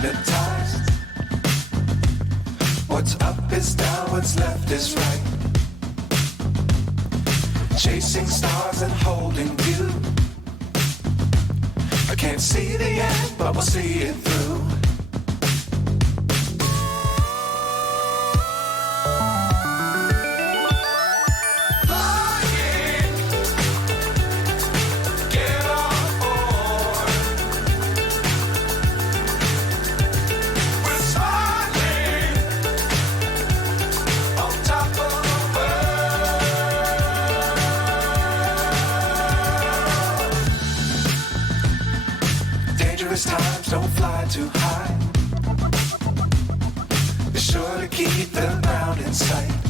hypnotized. What's up is down, what's left is right. Chasing stars and holding you. I can't see the end, but we'll see it through. Times don't fly too high. Be sure to keep the ground in sight.